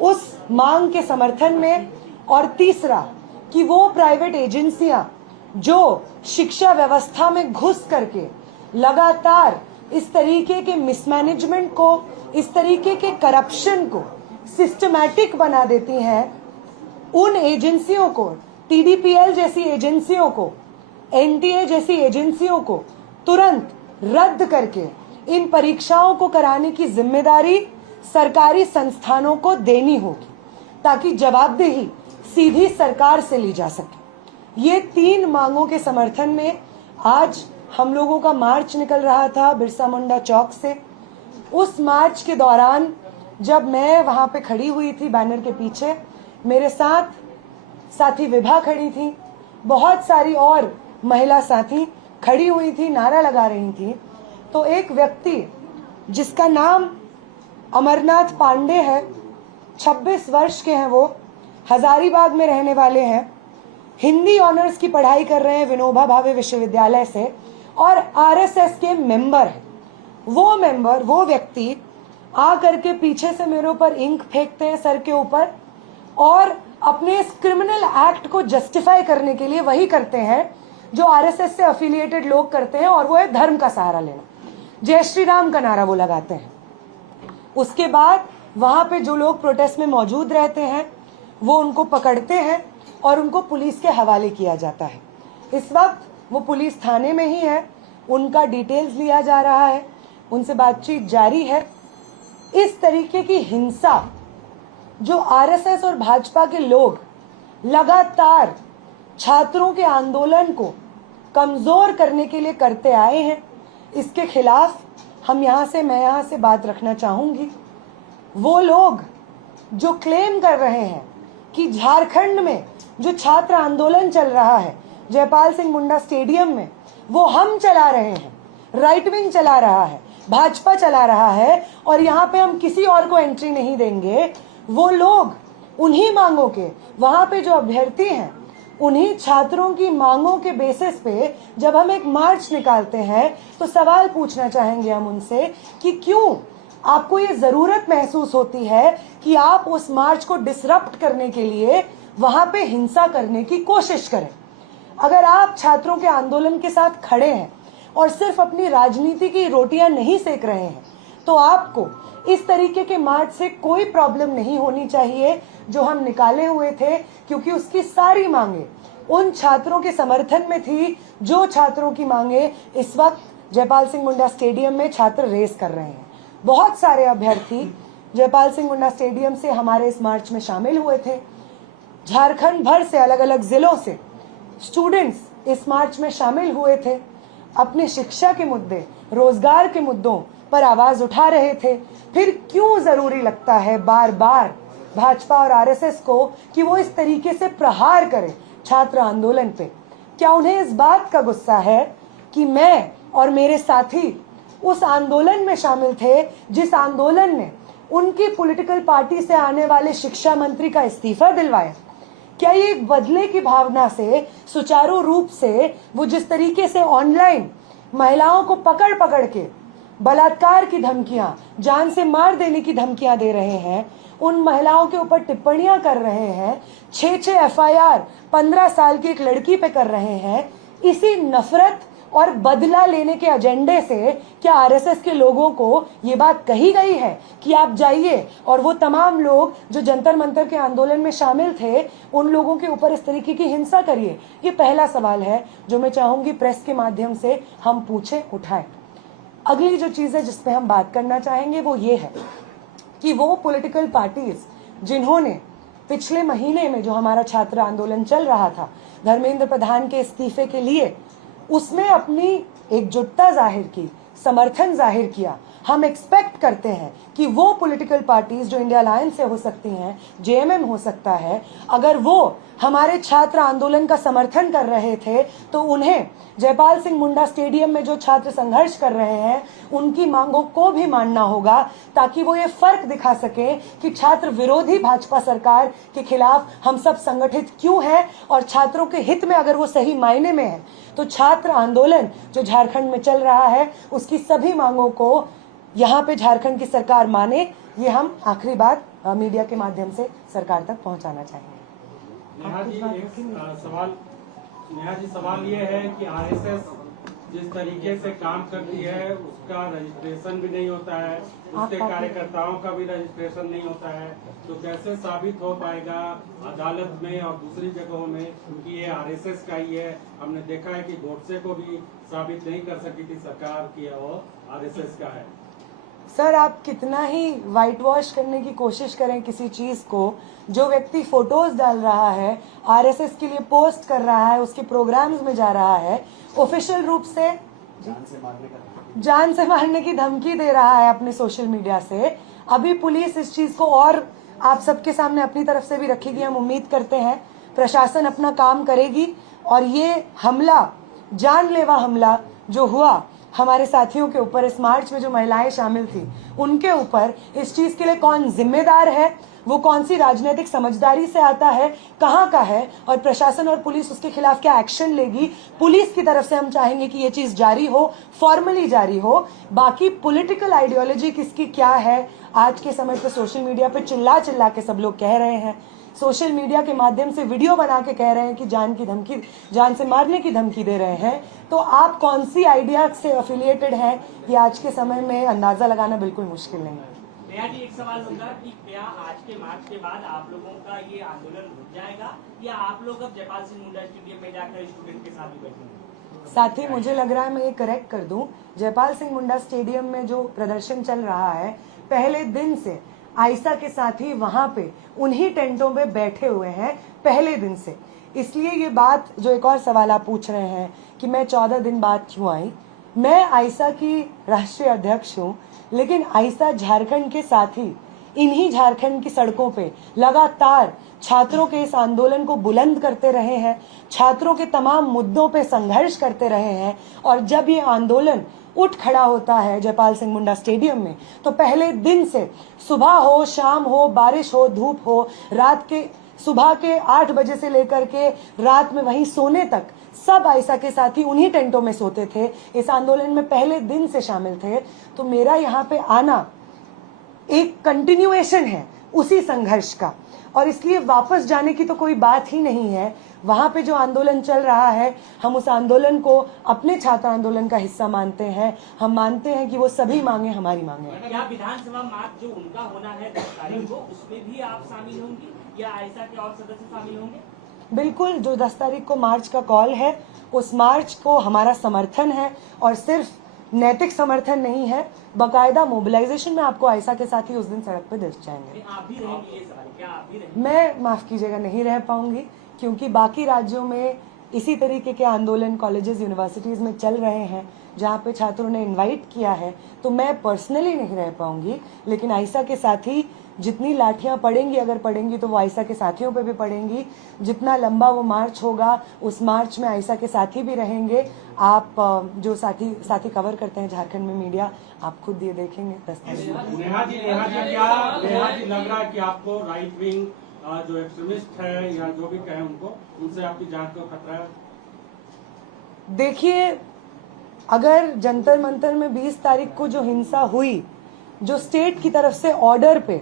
उस मांग के समर्थन में, और तीसरा कि वो प्राइवेट एजेंसियां जो शिक्षा व्यवस्था में घुस करके लगातार इस तरीके के मिसमैनेजमेंट को, इस तरीके के करप्शन को सिस्टमैटिक बना देती हैं, उन एजेंसियों को, टीडीपीएल जैसी एजेंसियों को, एनटीए जैसी एजेंसियों को तुरंत रद्द करके इन परीक्षाओं को कराने की जिम्मेदारी सरकारी संस्थानों को देनी होगी, ताकि जवाबदेही सीधी सरकार से ली जा सके। ये 3 मांगों के समर्थन में आज हम लोगों का मार्च निकल रहा था बिरसा मुंडा चौक से। उस मार्च के दौरान जब मैं वहां पे खड़ी हुई थी बैनर के पीछे, मेरे साथ साथी विभा खड़ी थी, बहुत सारी और महिला साथी खड़ी हुई थी, नारा लगा रही थी। तो एक व्यक्ति जिसका नाम अमरनाथ पांडे है, 26 वर्ष के हैं, वो हजारीबाग में रहने वाले हैं, हिंदी ऑनर्स की पढ़ाई कर रहे हैं विनोबा भावे विश्वविद्यालय से, और आरएसएस के मेंबर हैं। वो व्यक्ति आ करके पीछे से मेरे ऊपर इंक फेंकते हैं सर के ऊपर, और अपने इस क्रिमिनल एक्ट को जस्टिफाई करने के लिए वही करते हैं जो आरएसएस से एफिलिएटेड लोग करते हैं, और वो है धर्म का सहारा लेना। जय श्री राम का नारा वो लगाते हैं। उसके बाद वहां पे जो लोग प्रोटेस्ट में मौजूद रहते हैं वो उनको पकड़ते हैं और उनको पुलिस के हवाले किया जाता है। इस वक्त वो पुलिस थाने में ही है, उनका डिटेल्स लिया जा रहा है, उनसे बातचीत जारी है। इस तरीके की हिंसा जो आरएसएस और भाजपा के लोग लगातार छात्रों के आंदोलन को कमजोर करने के लिए करते आए हैं, इसके खिलाफ मैं यहाँ से बात रखना चाहूंगी। वो लोग जो क्लेम कर रहे हैं कि झारखंड में जो छात्र आंदोलन चल रहा है जयपाल सिंह मुंडा स्टेडियम में, वो हम चला रहे हैं, राइट विंग चला रहा है, भाजपा चला रहा है, और यहाँ पे हम किसी और को एंट्री नहीं देंगे, वो लोग उन्हीं मांगों के, वहां पे जो अभ्यर्थी हैं, उन्हीं छात्रों की मांगों के बेसिस पे जब हम एक मार्च निकालते हैं तो सवाल पूछना चाहेंगे हम उनसे कि क्यों आपको ये जरूरत महसूस होती है कि आप उस मार्च को डिसरप्ट करने के लिए वहां पे हिंसा करने की कोशिश करें। अगर आप छात्रों के आंदोलन के साथ खड़े हैं और सिर्फ अपनी राजनीति की रोटियां नहीं सेक रहे हैं, तो आपको इस तरीके के मार्च से कोई प्रॉब्लम नहीं होनी चाहिए जो हम निकाले हुए थे, क्योंकि उसकी सारी मांगे उन छात्रों के समर्थन में थी जो छात्रों की मांगे इस वक्त जयपाल सिंह मुंडा स्टेडियम में छात्र रेस कर रहे हैं। बहुत सारे अभ्यर्थी जयपाल सिंह मुंडा स्टेडियम से हमारे इस मार्च में शामिल हुए थे। झारखंड भर से अलग अलग जिलों से स्टूडेंट्स इस मार्च में शामिल हुए थे, अपने शिक्षा के मुद्दे, रोजगार के मुद्दों पर आवाज उठा रहे थे। फिर क्यों जरूरी लगता है बार बार भाजपा और आरएसएस को कि वो इस तरीके से प्रहार करें छात्र आंदोलन पे? क्या उन्हें इस बात का गुस्सा है कि मैं और मेरे साथी उस आंदोलन में शामिल थे जिस आंदोलन ने उनकी पॉलिटिकल पार्टी से आने वाले शिक्षा मंत्री का इस्तीफा दिलवाया? क्या ये एक बदले की भावना से सुचारू रूप से वो जिस तरीके से ऑनलाइन महिलाओं को पकड़ पकड़ के बलात्कार की धमकियां, जान से मार देने की धमकियां दे रहे हैं, उन महिलाओं के ऊपर टिप्पणियां कर रहे हैं, 6 एफआईआर 15 साल की एक लड़की पे कर रहे हैं, इसी नफरत और बदला लेने के एजेंडे से क्या आरएसएस के लोगों को ये बात कही गई है कि आप जाइए और वो तमाम लोग जो जंतर मंतर के आंदोलन में शामिल थे उन लोगों के ऊपर इस तरीके की हिंसा करिए? ये पहला सवाल है जो मैं चाहूंगी प्रेस के माध्यम से हम पूछे, उठाएं। अगली जो चीज है जिस पे हम बात करना चाहेंगे वो ये है कि वो पॉलिटिकल पार्टीज जिन्होंने पिछले महीने में जो हमारा छात्र आंदोलन चल रहा था धर्मेंद्र प्रधान के इस्तीफे के लिए, उसमें अपनी एकजुटता जाहिर की, समर्थन जाहिर किया, हम एक्सपेक्ट करते हैं कि वो पॉलिटिकल पार्टीज जो इंडिया अलायंस से हो सकती हैं, जेएमएम हो सकता है, अगर वो हमारे छात्र आंदोलन का समर्थन कर रहे थे तो उन्हें जयपाल सिंह मुंडा स्टेडियम में जो छात्र संघर्ष कर रहे हैं उनकी मांगों को भी मानना होगा, ताकि वो ये फर्क दिखा सके कि छात्र विरोधी भाजपा सरकार के खिलाफ हम सब संगठित क्यों हैं, और छात्रों के हित में अगर वो सही मायने में है तो छात्र आंदोलन जो झारखंड में चल रहा है उसकी सभी मांगों को यहाँ पे झारखंड की सरकार माने, ये हम आखिरी बात मीडिया के माध्यम से सरकार तक पहुंचाना चाहेंगे। नेहा जी, सवाल ये है कि आरएसएस जिस तरीके से काम करती है उसका रजिस्ट्रेशन भी नहीं होता है, उसके कार्यकर्ताओं का भी रजिस्ट्रेशन नहीं होता है, तो कैसे साबित हो पाएगा अदालत में और दूसरी जगहों में कि ये आरएसएस का ही है? हमने देखा है कि गोडसे को भी साबित नहीं कर सकी थी सरकार की वो आरएसएस का है। सर, आप कितना ही वाइट वॉश करने की कोशिश करें किसी चीज को, जो व्यक्ति फोटोज डाल रहा है, आरएसएस के लिए पोस्ट कर रहा है, उसके प्रोग्राम्स में जा रहा है, ऑफिशियल रूप से जान से मारने की धमकी दे रहा है अपने सोशल मीडिया से। अभी पुलिस इस चीज को और आप सबके सामने अपनी तरफ से भी रखेगी। हम उम्मीद करते हैं प्रशासन अपना काम करेगी और ये हमला, जानलेवा हमला जो हुआ हमारे साथियों के ऊपर, इस मार्च में जो महिलाएं शामिल थी उनके ऊपर, इस चीज के लिए कौन जिम्मेदार है, वो कौन सी राजनीतिक समझदारी से आता है, कहाँ का है, और प्रशासन और पुलिस उसके खिलाफ क्या एक्शन लेगी। पुलिस की तरफ से हम चाहेंगे कि ये चीज जारी हो, फॉर्मली जारी हो। बाकी पॉलिटिकल आइडियोलॉजी किसकी क्या है, आज के समय पे सोशल मीडिया पे चिल्ला चिल्ला के सब लोग कह रहे हैं, सोशल मीडिया के माध्यम से वीडियो बना के कह रहे हैं कि जान से मारने की धमकी दे रहे हैं। तो आप कौन सी आइडिया से एफिलिएटेड हैं, ये आज के समय में अंदाजा लगाना बिल्कुल मुश्किल नहीं है। नेहा जी, एक सवाल होगा कि क्या आज के मार्च के बाद आप लोगों का ये आंदोलन रुक जाएगा या आप लोग अब जयपाल सिंह मुंडा स्टेडियम में जाकर स्टूडेंट के साथ ही बैठेंगे? साथ ही मुझे लग रहा है मैं ये करेक्ट कर दूं, जयपाल सिंह मुंडा स्टेडियम में जो प्रदर्शन चल रहा है, पहले दिन से आयशा के साथी वहां पे उन्हीं टेंटों पे बैठे हुए हैं पहले दिन से। इसलिए ये बात, जो एक और सवाल आप पूछ रहे हैं कि मैं 14 दिन बाद क्यों आई, मैं आयशा की राष्ट्रीय अध्यक्ष हूँ, लेकिन आयशा झारखंड के साथी इन्हीं झारखंड की सड़कों पे लगातार छात्रों के इस आंदोलन को बुलंद करते रहे हैं, छात्रों के तमाम मुद्दों पे संघर्ष करते रहे हैं। और जब ये आंदोलन उठ खड़ा होता है जयपाल सिंह मुंडा स्टेडियम में, तो पहले दिन से सुबह हो, शाम हो, बारिश हो, धूप हो, रात के सुबह के 8 बजे से लेकर के रात में वहीं सोने तक सब आयशा के साथी उन्हीं टेंटों में सोते थे, इस आंदोलन में पहले दिन से शामिल थे। तो मेरा यहाँ पे आना एक कंटिन्यूएशन है उसी संघर्ष का, और इसलिए वापस जाने की तो कोई बात ही नहीं है। वहां पे जो आंदोलन चल रहा है, हम उस आंदोलन को अपने छात्र आंदोलन का हिस्सा मानते हैं। हम मानते हैं कि वो सभी मांगे हमारी मांगे हैं। क्या विधानसभा मार्च जो उनका होना है 10 तारीख को, उसमें भी आप शामिल होंगी या आयशा के और सदस्य शामिल होंगे? बिल्कुल, जो 10 तारीख को मार्च का कॉल है, उस मार्च को हमारा समर्थन है, और सिर्फ नैतिक समर्थन नहीं है, बाकायदा मोबिलाइजेशन में आपको आयशा के साथ ही उस दिन सड़क पे दिख जाएंगे। आप भी रहेंगे? ये सवाल, क्या आप भी रहेंगे? मैं, माफ कीजिएगा, नहीं रह पाऊंगी, क्योंकि बाकी राज्यों में इसी तरीके के आंदोलन कॉलेजेस, यूनिवर्सिटीज में चल रहे हैं, जहाँ पे छात्रों ने इनवाइट किया है। तो मैं पर्सनली नहीं रह पाऊंगी, लेकिन आयशा के साथी जितनी लाठियां पड़ेंगी, अगर पड़ेंगी तो वो आयशा के साथियों पे भी पड़ेंगी। जितना लंबा वो मार्च होगा, उस मार्च में आयशा के साथी भी रहेंगे। आप जो साथी कवर करते हैं झारखंड में मीडिया, आप खुद ये देखेंगे। नेहा जी, लग रहा है कि आपको राइट विंग जो एक्सट्रीमिस्ट है या जो भी कहें उनको, उनसे आपकी जान को खतरा है? देखिए, अगर जंतर मंतर में 20 तारीख को जो हिंसा हुई, जो स्टेट की तरफ से ऑर्डर पे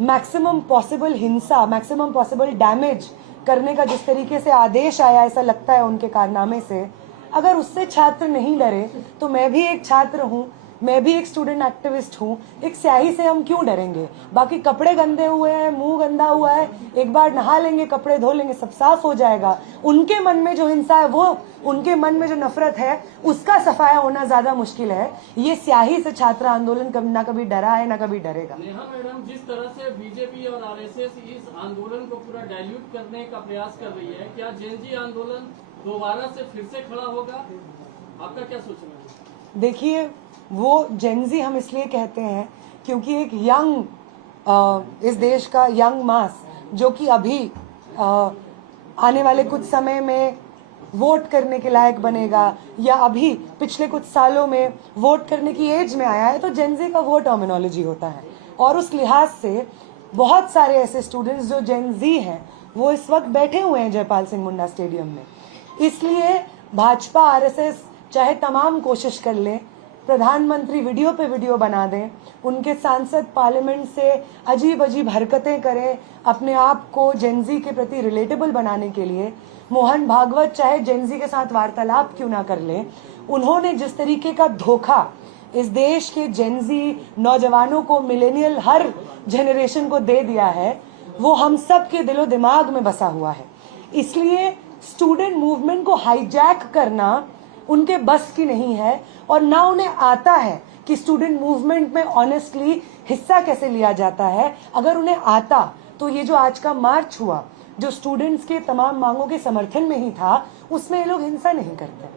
मैक्सिमम पॉसिबल हिंसा, मैक्सिमम पॉसिबल डैमेज करने का जिस तरीके से आदेश आया, ऐसा लगता है उनके कारनामे से, अगर उससे छात्र नहीं डरे, तो मैं भी एक छात्र हूँ, मैं भी एक स्टूडेंट एक्टिविस्ट हूँ। एक स्याही से हम क्यों डरेंगे? बाकी कपड़े गंदे हुए हैं, मुंह गंदा हुआ है, एक बार नहा लेंगे, कपड़े धो लेंगे, सब साफ हो जाएगा। उनके मन में जो हिंसा है, वो उनके मन में जो नफरत है, उसका सफाया होना ज्यादा मुश्किल है। ये स्याही से छात्र आंदोलन ना कभी डरा है, ना कभी डरेगा। नेहा मैडम, जिस तरह से बीजेपी और आरएसएस इस आंदोलन को पूरा डाइल्यूट करने का प्रयास कर रही है, क्या जेनजी आंदोलन दोबारा से फिर से खड़ा होगा? आपका क्या सोचना है? देखिए, वो जेनजी हम इसलिए कहते हैं क्योंकि एक यंग, इस देश का यंग मास, जो कि अभी आने वाले कुछ समय में वोट करने के लायक बनेगा, या अभी पिछले कुछ सालों में वोट करने की एज में आया है, तो जेनजी का वो टर्मिनोलॉजी होता है। और उस लिहाज से बहुत सारे ऐसे स्टूडेंट्स जो जेनजी हैं, वो इस वक्त बैठे हुए हैं जयपाल सिंह मुंडा स्टेडियम में। इसलिए भाजपा, आरएसएस चाहे तमाम कोशिश कर ले, प्रधानमंत्री वीडियो पे वीडियो बना दें, उनके सांसद पार्लियामेंट से अजीब अजीब हरकतें करें अपने आप को जेनजी के प्रति रिलेटेबल बनाने के लिए। मोहन भागवत चाहे जेनजी के साथ वार्तालाप क्यों ना कर ले, उन्होंने जिस तरीके का धोखा इस देश के जेनजी नौजवानों को, मिलेनियल हर जनरेशन को दे दिया है, वो हम सब के दिलो दिमाग में बसा हुआ है। इसलिए स्टूडेंट मूवमेंट को हाईजैक करना उनके बस की नहीं है और ना उन्हें आता है कि स्टूडेंट मूवमेंट में ऑनेस्टली हिस्सा कैसे लिया जाता है। अगर उन्हें आता तो ये जो आज का मार्च हुआ, जो स्टूडेंट्स के तमाम मांगों के समर्थन में ही था, उसमें ये लोग हिंसा नहीं करते।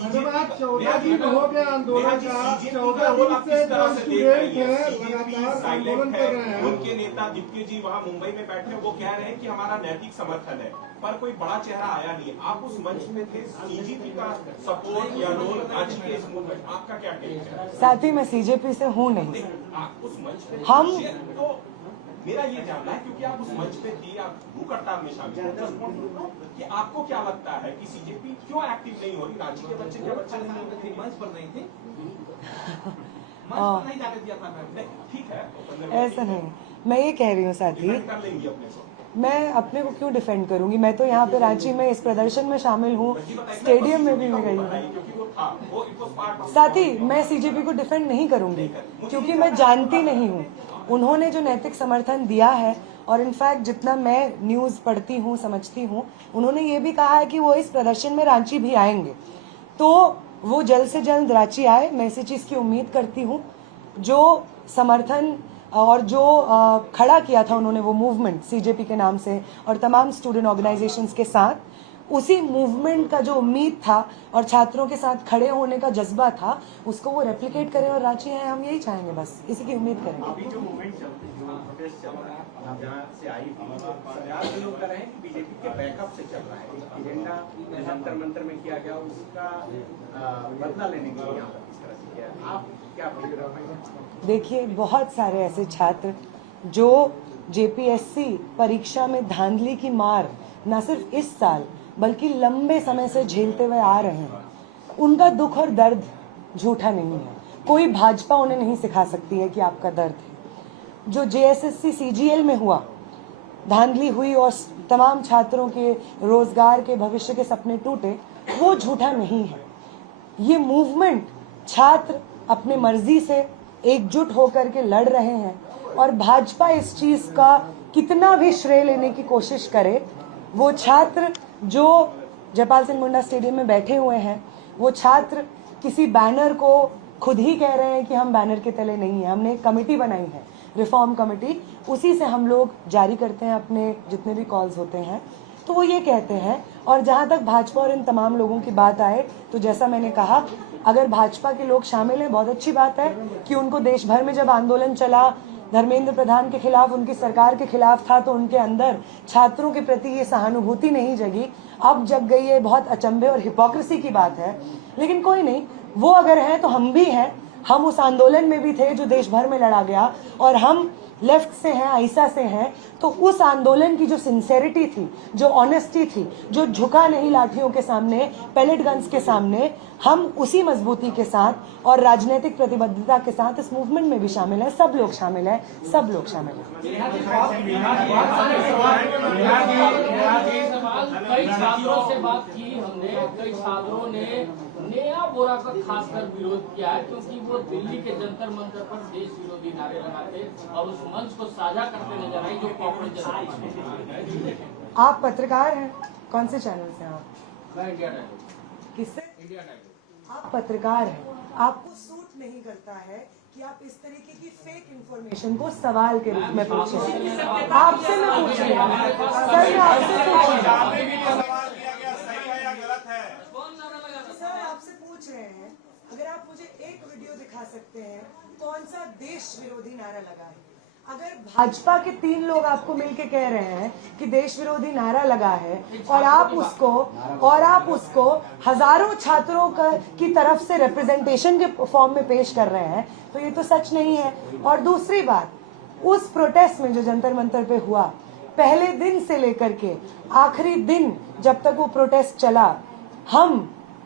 मैडम, आज 14 दिन हो गया आंदोलन का, 14 दिन से जो स्टूडेंट है लगातार आंदोलन कर रहे हैं। उनके नेता दीप्ति जी वहाँ मुंबई में बैठे, वो कह रहे हैं कि हमारा नैतिक समर्थन है, पर कोई बड़ा चेहरा आया नहीं। आप उस मंच में थे, सीजेपी का सपोर्ट या रोल आज के इस मूवमेंट, आपका क्या कहना है? साथ ही मैं सीजेपी से हूँ नहीं, आप उस मंच पे हम तो मेरा ये जानना है, क्योंकि आप उस मंच पे थी, आप भूख हड़ताल में शामिल थे, कि आपको क्या लगता है कि सीजेपी क्यों एक्टिव नहीं हो रही? रांची के बच्चे क्या बच्चे मंच पर नहीं थे, मंच पर नहीं जाने दिया था? ठीक है, ऐसा नहीं, मैं ये कह रही हूँ साथी, कर लेंगी अपने को। मैं अपने को क्यों डिफेंड करूंगी? मैं तो यहाँ पे रांची में इस प्रदर्शन में शामिल हूँ, स्टेडियम में भी मैं गई हूँ। साथी, मैं सीजेपी को डिफेंड नहीं करूंगी क्योंकि मैं जानती नहीं हूँ उन्होंने जो नैतिक समर्थन दिया है। और इनफैक्ट जितना मैं न्यूज़ पढ़ती हूँ, समझती हूँ, उन्होंने ये भी कहा है कि वो इस प्रदर्शन में रांची भी आएंगे, तो वो जल्द से जल्द रांची आए। मैं इसी चीज़ की उम्मीद करती हूँ। जो समर्थन और जो खड़ा किया था उन्होंने, वो मूवमेंट सीजेपी के नाम से और तमाम स्टूडेंट ऑर्गेनाइजेशंस के साथ, उसी मूवमेंट का जो उम्मीद था और छात्रों के साथ खड़े होने का जज्बा था, उसको वो रेप्लिकेट करें और रांची आए। हम यही चाहेंगे, बस इसी की उम्मीद करेंगे। अभी जो मूवमेंट चलती है, प्रोटेस्ट चल रहा है, जहाँ से आई थी, लोग कह रहे हैं कि बीजेपी के बैकअप से चल रहा है। एजेंडा जंतर मंतर में किया गया, उसका बदला लेने के लिए यहाँ पर किस तरह से किया, आप क्या बोलेंगे? देखिए, बहुत सारे ऐसे छात्र जो जेपीएससी परीक्षा में धांधली की मार न सिर्फ इस साल बल्कि लंबे समय से झेलते हुए आ रहे हैं, उनका दुख और दर्द झूठा नहीं है। कोई भाजपा उन्हें नहीं सिखा सकती है कि आपका दर्द है। जो जेएसएससी सीजीएल में हुआ, धांधली हुई और तमाम छात्रों के रोजगार के, भविष्य के सपने टूटे, वो झूठा नहीं है। ये मूवमेंट छात्र अपने मर्जी से एकजुट होकर के लड़ रहे हैं और भाजपा इस चीज का कितना भी श्रेय लेने की कोशिश करे, वो छात्र जो जयपाल सिंह मुंडा स्टेडियम में बैठे हुए हैं, वो छात्र किसी बैनर को खुद ही कह रहे हैं कि हम बैनर के तले नहीं है। हमने एक कमेटी बनाई है, रिफॉर्म कमेटी, उसी से हम लोग जारी करते हैं अपने जितने भी कॉल्स होते हैं। तो वो ये कहते हैं। और जहाँ तक भाजपा और इन तमाम लोगों की बात आए, तो जैसा मैंने कहा, अगर भाजपा के लोग शामिल हैं, बहुत अच्छी बात है कि उनको देश भर में जब आंदोलन चला, धर्मेंद्र प्रधान के खिलाफ, उनकी सरकार के खिलाफ था, तो उनके अंदर छात्रों के प्रति ये सहानुभूति नहीं जगी। अब जग गई है, बहुत अचंभे और हिपोक्रेसी की बात है। लेकिन कोई नहीं, वो अगर हैं तो हम भी हैं। हम उस आंदोलन में भी थे जो देश भर में लड़ा गया, और हम लेफ्ट से हैं, आईसा से हैं। तो उस आंदोलन की जो सिंसेरिटी थी, जो ऑनेस्टी थी, जो झुका नहीं लाठियों के सामने, पैलेट गन्स के सामने, हम उसी मजबूती के साथ और राजनीतिक प्रतिबद्धता के साथ इस मूवमेंट में भी शामिल हैं। सब लोग शामिल हैं, सब लोग शामिल हैं। कई छात्रों से बात की हमने, कई छात्रों ने नया बोरा का खासकर विरोध किया है, क्योंकि वो दिल्ली के जंतर मंतर पर देश विरोधी नारे लगाते और उस मंच को साझा करते नजर आई, जो कांग्रेस जनाई। आप पत्रकार हैं, कौन से चैनल से आप? मैं इंडिया टाइम। किससे? India time. आप पत्रकार हैं, आपको सूट नहीं करता है कि आप इस तरीके की फेक इंफॉर्मेशन को सवाल के रूप में पूछें। आपसे मैं पूछ रही हूँ सर, मैं आपसे पूछ रही हूँ सर, आपसे पूछ रहे हैं, अगर आप मुझे एक वीडियो दिखा सकते हैं कौन सा देश विरोधी नारा लगा है। अगर भाजपा के 3 लोग आपको मिलके कह रहे हैं कि देश विरोधी नारा लगा है और आप उसको हजारों छात्रों की तरफ से रिप्रेजेंटेशन के फॉर्म में पेश कर रहे हैं, तो ये तो सच नहीं है। और दूसरी बात, उस प्रोटेस्ट में जो जंतर मंतर पे हुआ, पहले दिन से लेकर के आखिरी दिन जब तक वो प्रोटेस्ट चला,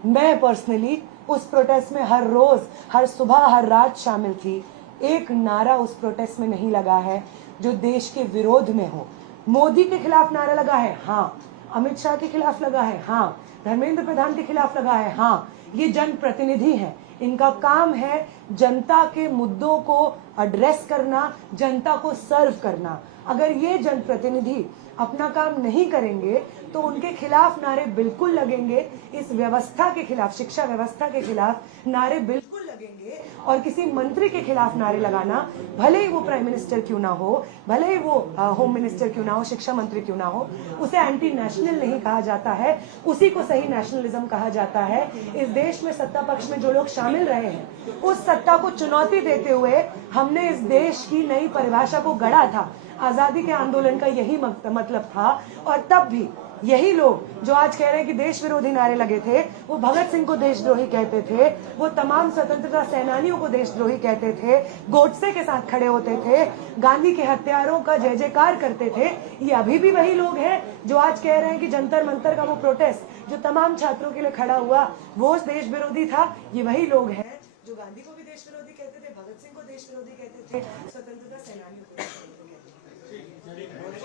मैं पर्सनली उस प्रोटेस्ट में हर रोज, हर सुबह, हर रात शामिल थी। एक नारा उस प्रोटेस्ट में नहीं लगा है जो देश के विरोध में हो। मोदी के खिलाफ नारा लगा है, हाँ। अमित शाह के खिलाफ लगा है, हाँ। धर्मेंद्र प्रधान के खिलाफ लगा है, हाँ। ये जनप्रतिनिधि हैं, इनका काम है जनता के मुद्दों को एड्रेस करना, जनता को सर्व करना। अगर ये जनप्रतिनिधि अपना काम नहीं करेंगे तो उनके खिलाफ नारे बिल्कुल लगेंगे। इस व्यवस्था के खिलाफ, शिक्षा व्यवस्था के खिलाफ नारे बिल्कुल लगेंगे। और किसी मंत्री के खिलाफ नारे लगाना, भले ही वो प्राइम मिनिस्टर क्यों ना हो, भले ही वो होम मिनिस्टर क्यों ना हो, शिक्षा मंत्री क्यों ना हो, उसे एंटी नेशनल नहीं कहा जाता है, उसी को सही नेशनलिज्म कहा जाता है। इस देश में सत्ता पक्ष में जो लोग शामिल रहे हैं, उस सत्ता को चुनौती देते हुए हमने इस देश की नई परिभाषा को गढ़ा था। आजादी के आंदोलन का यही मतलब था। और तब भी यही लोग जो आज कह रहे हैं कि देश विरोधी नारे लगे थे, वो भगत सिंह को देशद्रोही कहते थे, वो तमाम स्वतंत्रता सेनानियों को देशद्रोही कहते थे, गोडसे के साथ खड़े होते थे, गांधी के हत्यारों का जय जयकार करते थे। ये अभी भी वही लोग हैं जो आज कह रहे हैं कि जंतर मंतर का वो प्रोटेस्ट जो तमाम छात्रों के लिए खड़ा हुआ वो देश विरोधी था। ये वही लोग हैं जो गांधी को भी देश विरोधी कहते थे, भगत सिंह को देश विरोधी कहते थे, स्वतंत्रता सेनानियों को देश विरोधी कहते थे।